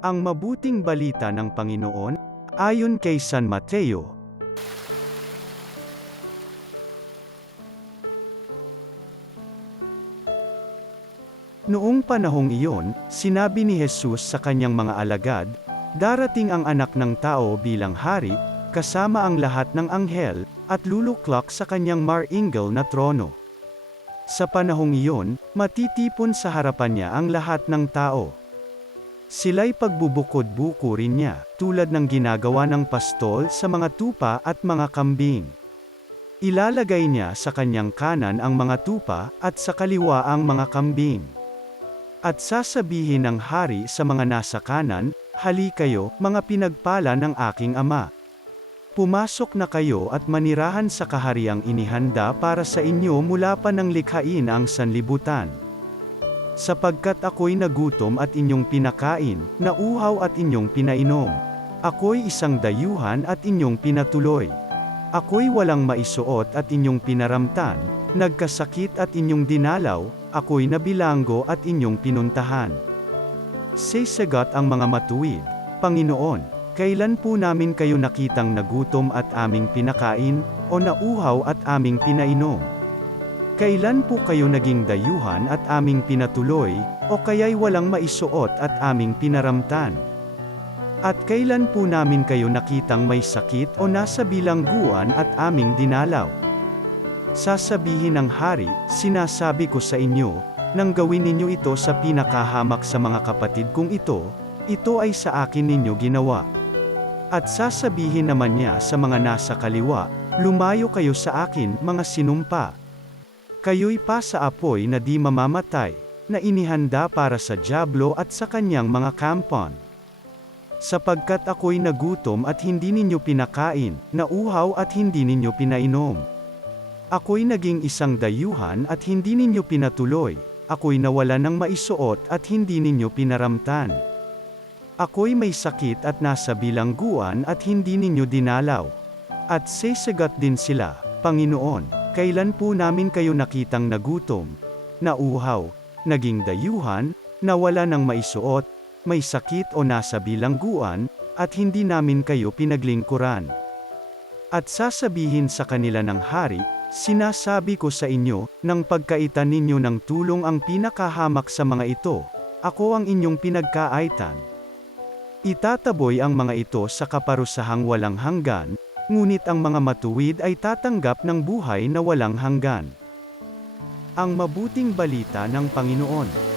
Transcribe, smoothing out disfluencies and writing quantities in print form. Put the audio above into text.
Ang mabuting balita ng Panginoon, ayon kay San Mateo. Noong panahong iyon, sinabi ni Jesus sa kanyang mga alagad, "Darating ang anak ng tao bilang hari, kasama ang lahat ng anghel, at luluklak sa kanyang maringal na trono." Sa panahong iyon, matitipon sa harapan niya ang lahat ng tao. Sila'y pagbubukod-buko rin niya, tulad ng ginagawa ng pastol sa mga tupa at mga kambing. Ilalagay niya sa kanyang kanan ang mga tupa, at sa kaliwa ang mga kambing. At sasabihin ng hari sa mga nasa kanan, "Hali kayo, mga pinagpala ng aking ama. Pumasok na kayo at manirahan sa kahariang inihanda para sa inyo mula pa nang likhain ang sanlibutan. Sapagkat ako'y nagutom at inyong pinakain, nauhaw at inyong pinainom. Ako'y isang dayuhan at inyong pinatuloy. Ako'y walang maisuot at inyong pinaramtan, nagkasakit at inyong dinalaw, ako'y nabilanggo at inyong pinuntahan." Sasagot ang mga matuwid, "Panginoon, kailan po namin kayo nakitang nagutom at aming pinakain, o nauhaw at aming pinainom? Kailan po kayo naging dayuhan at aming pinatuloy, o kaya'y walang maisuot at aming pinaramtan? At kailan po namin kayo nakitang may sakit o nasa bilangguan at aming dinalaw?" Sasabihin ng hari, "Sinasabi ko sa inyo, nang gawin ninyo ito sa pinakahamak sa mga kapatid kong ito ay sa akin ninyo ginawa." At sasabihin naman niya sa mga nasa kaliwa, "Lumayo kayo sa akin, mga sinumpa. Kayo'y pa sa apoy na di mamamatay, na inihanda para sa dyablo at sa kanyang mga kampon. Sapagkat ako'y nagutom at hindi ninyo pinakain, nauhaw at hindi ninyo pinainom. Ako'y naging isang dayuhan at hindi ninyo pinatuloy, ako'y nawalan ng maisuot at hindi ninyo pinaramtan. Ako'y may sakit at nasa bilangguan at hindi ninyo dinalaw." At sasagot din sila, "Panginoon, kailan po namin kayo nakitang nagutom, nauhaw, naging dayuhan, nawala ng maisuot, may sakit o nasa bilangguan, at hindi namin kayo pinaglingkuran?" At sasabihin sa kanila ng hari, "Sinasabi ko sa inyo, nang pagkaitan ninyo ng tulong ang pinakahamak sa mga ito, ako ang inyong pinagkaaitan. Itataboy ang mga ito sa kaparusahang walang hanggan, ngunit ang mga matuwid ay tatanggap ng buhay na walang hanggan." Ang mabuting balita ng Panginoon.